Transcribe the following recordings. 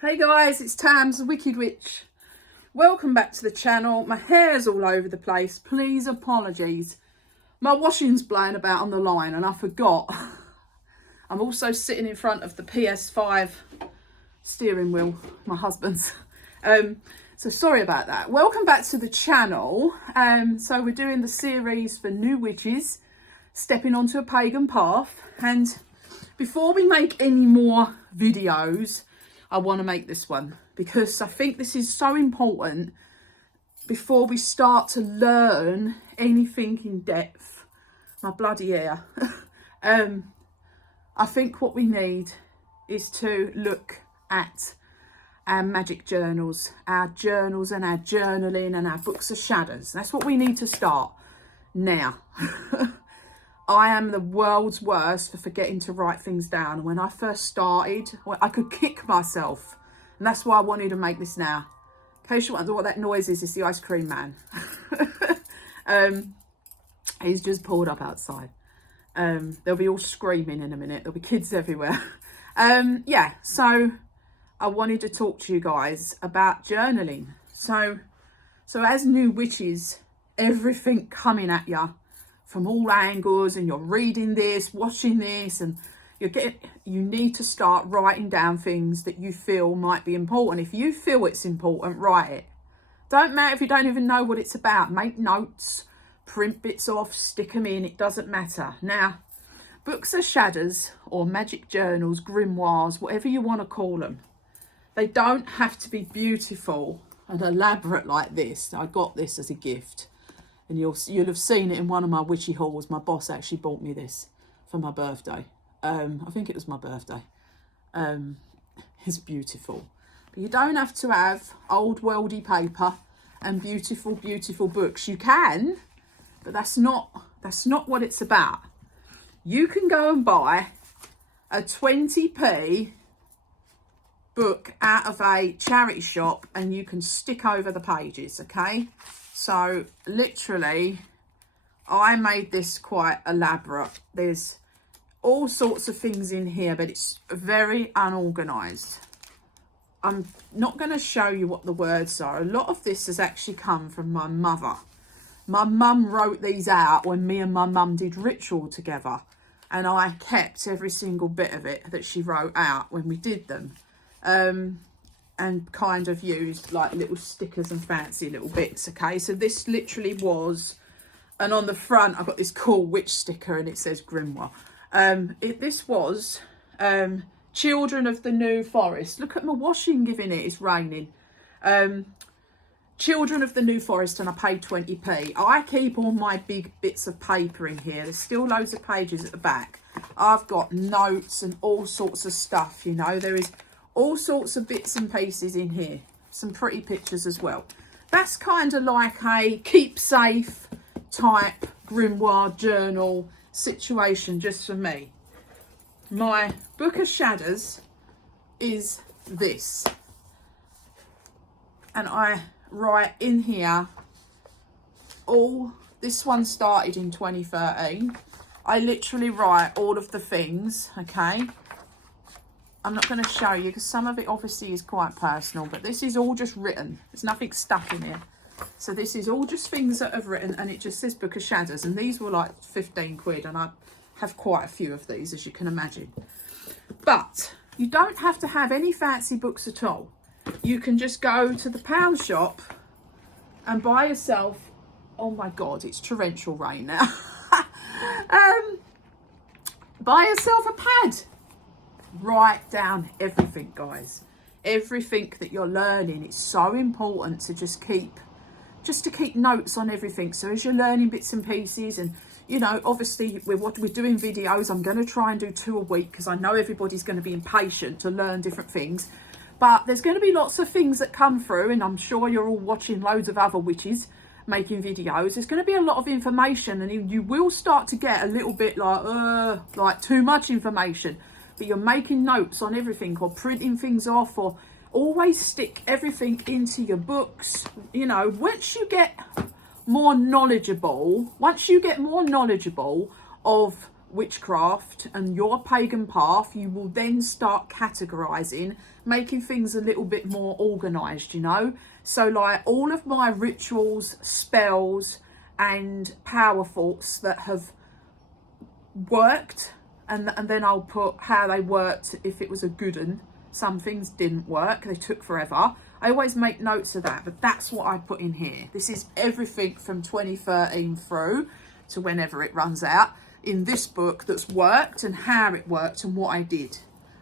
Hey guys, it's Tams, the Wicked Witch. Welcome back to the channel. My hair's all over the place. Please apologies. My washing's blowing about on the line and I forgot. I'm also sitting in front of the PS5 steering wheel, my husband's. So sorry about that. Welcome back to the channel. So we're doing the series for new witches, stepping onto a pagan path. And before we make any more videos, I want to make this one because I think this is so important before we start to learn anything in depth. My bloody ear. I think what we need is to look at our magic journals, and our journaling and our books of shadows. That's what we need to start now. I am the world's worst for forgetting to write things down. When I first started, I could kick myself. And that's why I wanted to make this now. In case you wonder what that noise is, it's the ice cream man. He's just pulled up outside. They'll be all screaming in a minute. There'll be kids everywhere. Yeah, so I wanted to talk to you guys about journaling. So as new witches, everything coming at you from all angles, and you're reading this, watching this, and you need to start writing down things that you feel might be important. If you feel it's important, write it. Don't matter if you don't even know what it's about. Make notes, print bits off, stick them in, it doesn't matter. Now, books of shadows or magic journals, grimoires, whatever you want to call them, they don't have to be beautiful and elaborate like this. I got this as a gift. And you'll have seen it in one of my witchy hauls. My boss actually bought me this for my birthday. I think it was my birthday. It's beautiful. But you don't have to have old worldy paper and beautiful, beautiful books. You can, but that's not what it's about. You can go and buy a 20p book out of a charity shop and you can stick over the pages, okay? So literally, I made this quite elaborate. There's all sorts of things in here, but it's very unorganized. I'm not going to show you what the words are. A lot of this has actually come from my mother. My mum wrote these out when me and my mum did ritual together. And I kept every single bit of it that she wrote out when we did them. And kind of used like little stickers and fancy little bits. Okay, so this literally was, and on the front I've got this cool witch sticker and it says grimoire. This was Children of the New Forest. Look at my washing giving it, it's raining. Children of the New Forest, and I paid 20p. I keep all my big bits of paper in here. There's still loads of pages at the back. I've got notes and all sorts of stuff, you know. There is all sorts of bits and pieces in here. Some pretty pictures as well. That's kind of like a keep safe type grimoire journal situation just for me. My book of shadows is this. And I write in here this one started in 2013. I literally write all of the things, okay? I'm not going to show you because some of it obviously is quite personal, but this is all just written. There's nothing stuck in here. So this is all just things that I've written, and it just says Book of Shadows. And these were like 15 quid, and I have quite a few of these, as you can imagine. But you don't have to have any fancy books at all. You can just go to the pound shop and buy yourself, oh my God, it's torrential rain now. Buy yourself a pad. Write down everything, guys. Everything that you're learning. It's so important to just to keep notes on everything. So as you're learning bits and pieces, and you know, obviously we're doing videos. I'm going to try and do 2 a week because I know everybody's going to be impatient to learn different things. But there's going to be lots of things that come through, and I'm sure you're all watching loads of other witches making videos. There's going to be a lot of information, and you will start to get a little bit like too much information. But you're making notes on everything or printing things off, or always stick everything into your books. You know, once you get more knowledgeable of witchcraft and your pagan path, you will then start categorizing, making things a little bit more organized, you know. So like all of my rituals, spells and power thoughts that have worked, and then I'll put how they worked if it was a good one. Some things didn't work, they took forever. I always make notes of that, but that's what I put in here. This is everything from 2013 through to whenever it runs out in this book that's worked and how it worked and what I did.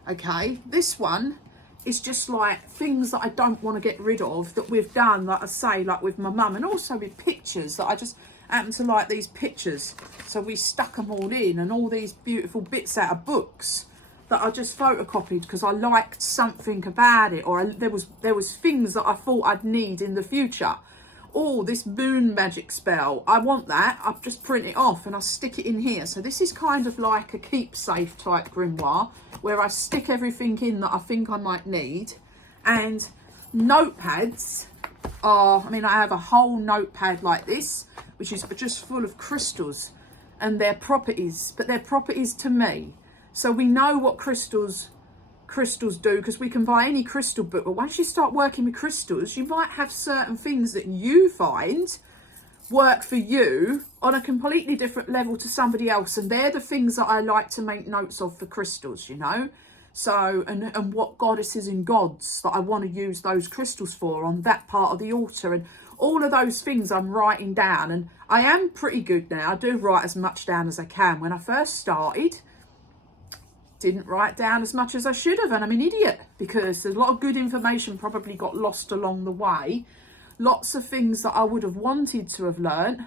Okay, this one is just like things that I don't want to get rid of that we've done, like I say, like with my mum, and also with pictures that I just happen to like these pictures. So we stuck them all in, and all these beautiful bits out of books that I just photocopied because I liked something about it, or there was things that I thought I'd need in the future. Oh, this moon magic spell, I want that. I just print it off and I stick it in here. So this is kind of like a keepsafe type grimoire where I stick everything in that I think I might need. And notepads are, I mean, I have a whole notepad like this, which is just full of crystals and their properties, but their properties to me. So we know what crystals do because we can buy any crystal book, but once you start working with crystals, you might have certain things that you find work for you on a completely different level to somebody else, and they're the things that I like to make notes of for crystals, you know. So and what goddesses and gods that I want to use those crystals for on that part of the altar, and all of those things I'm writing down. And I am pretty good now. I do write as much down as I can. When I first started, didn't write down as much as I should have, and I'm an idiot because there's a lot of good information probably got lost along the way. Lots of things that I would have wanted to have learnt,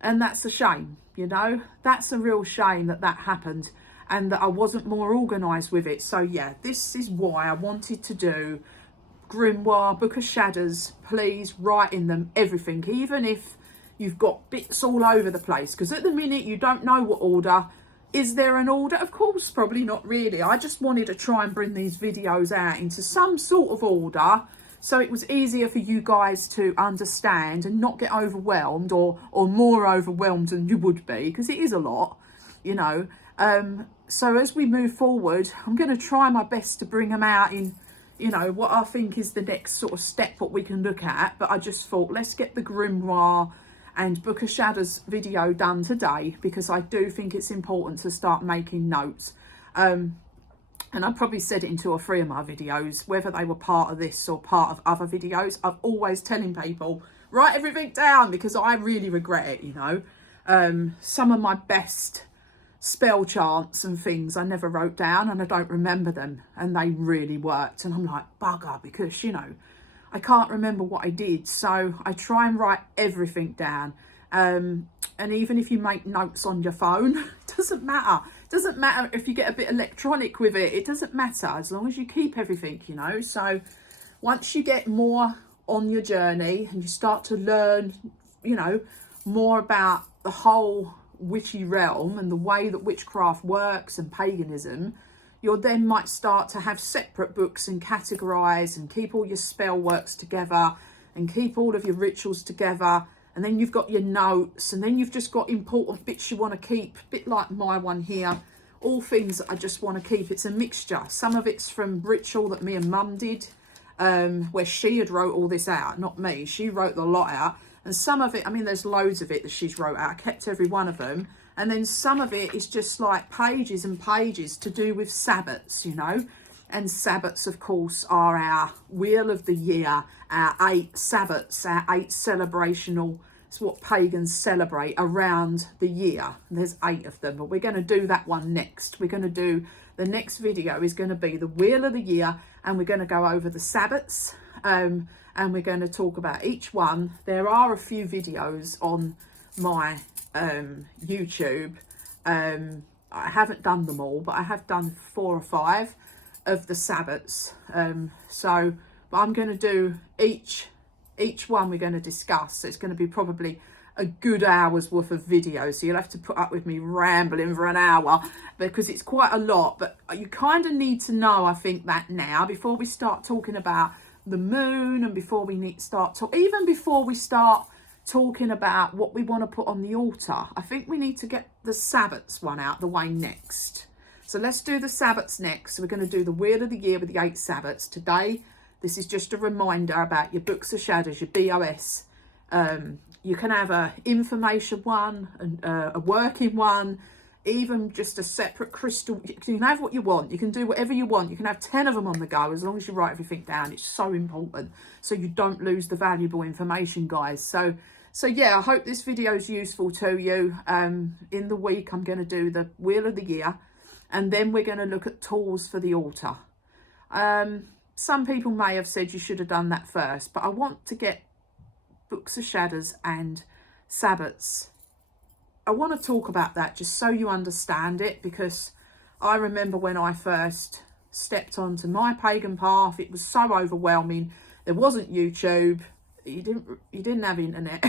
and that's a shame, you know. That's a real shame that that happened and that I wasn't more organised with it. So yeah, this is why I wanted to do grimoire, book of shadows. Please write in them everything, even if you've got bits all over the place, because at the minute you don't know what order. Is there an order? Of course, probably not really. I just wanted to try and bring these videos out into some sort of order so it was easier for you guys to understand and not get overwhelmed or more overwhelmed than you would be, because it is a lot, you know. So as we move forward, I'm going to try my best to bring them out in, you know, what I think is the next sort of step what we can look at. But I just thought, let's get the grimoire and Book of Shadows video done today, because I do think it's important to start making notes. And I probably said it in 2 or 3 of my videos, whether they were part of this or part of other videos. I'm always telling people, write everything down, because I really regret it, you know. Some of my best spell chants and things I never wrote down, and I don't remember them, and they really worked. And I'm like, bugger, because, you know, I can't remember what I did. So I try and write everything down. And even if you make notes on your phone, it doesn't matter. It doesn't matter if you get a bit electronic with it. It doesn't matter, as long as you keep everything, you know. So once you get more on your journey and you start to learn, you know, more about the whole witchy realm and the way that witchcraft works and paganism, you then might start to have separate books and categorize and keep all your spell works together and keep all of your rituals together. And then you've got your notes, and then you've just got important bits you want to keep, a bit like my one here, all things that I just want to keep. It's a mixture. Some of it's from ritual that me and mum did, where she had wrote all this out, not me. She wrote the lot out. And some of it, I mean, there's loads of it that she's wrote out. I kept every one of them. And then some of it is just like pages and pages to do with Sabbats, you know. And Sabbats, of course, are our wheel of the year, our 8 Sabbats, our 8 celebrational, it's what pagans celebrate around the year. And there's 8 of them, but we're going to do that one next. We're going to do, the next video is going to be the wheel of the year, and we're going to go over the Sabbats, and we're going to talk about each one. There are a few videos on my YouTube. I haven't done them all, but I have done 4 or 5 of the Sabbats. But I'm going to do each one we're going to discuss. So it's going to be probably a good hour's worth of video, so you'll have to put up with me rambling for an hour, because it's quite a lot. But you kind of need to know, I think, that now, before we start talking about the moon, and before we start even before we start talking about what we want to put on the altar. I think we need to get the Sabbats one out the way next. So let's do the Sabbats next. So we're going to do the Wheel of the Year with the 8 Sabbats. Today, this is just a reminder about your Books of Shadows, your BOS. You can have a information one, and a working one, even just a separate crystal. You can have what you want. You can do whatever you want. You can have 10 of them on the go as long as you write everything down. It's so important so you don't lose the valuable information, guys. So yeah, I hope this video is useful to you. In the week, I'm going to do the Wheel of the Year, and then we're going to look at tools for the altar. Some people may have said you should have done that first, but I want to get Books of Shadows and Sabbats. I want to talk about that just so you understand it, because I remember when I first stepped onto my pagan path, it was so overwhelming. There wasn't YouTube. You didn't have internet.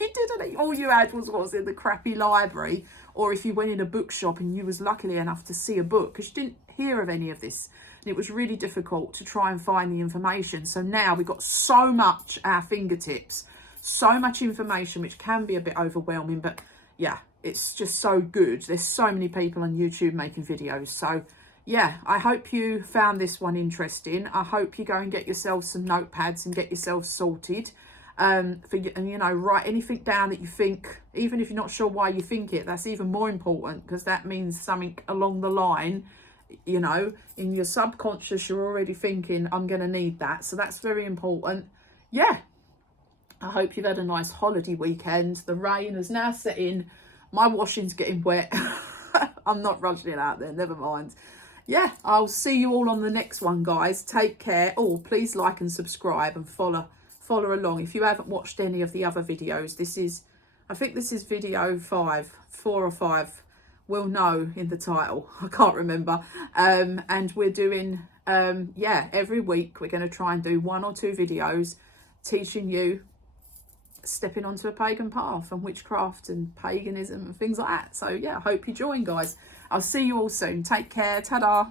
You didn't. All you had was what was in the crappy library, or if you went in a bookshop and you was lucky enough to see a book, because you didn't hear of any of this. And it was really difficult to try and find the information. So now we've got so much at our fingertips, so much information, which can be a bit overwhelming, but yeah, it's just so good. There's so many people on YouTube making videos. So yeah, I hope you found this one interesting. I hope you go and get yourself some notepads and get yourself sorted. And you know, write anything down that you think, even if you're not sure why you think it, that's even more important, because that means something along the line, you know, in your subconscious, you're already thinking, I'm going to need that. So that's very important. Yeah. I hope you've had a nice holiday weekend. The rain has now set in. My washing's getting wet. I'm not rushing it out there, never mind. Yeah, I'll see you all on the next one, guys. Take care. Oh, please like and subscribe and follow along. If you haven't watched any of the other videos, I think this is video 4 or 5. We'll know in the title. I can't remember. And we're doing, yeah, every week we're going to try and do 1 or 2 videos teaching you stepping onto a pagan path and witchcraft and paganism and things like that. So yeah, I hope you join, guys. I'll see you all soon. Take care. Ta-da.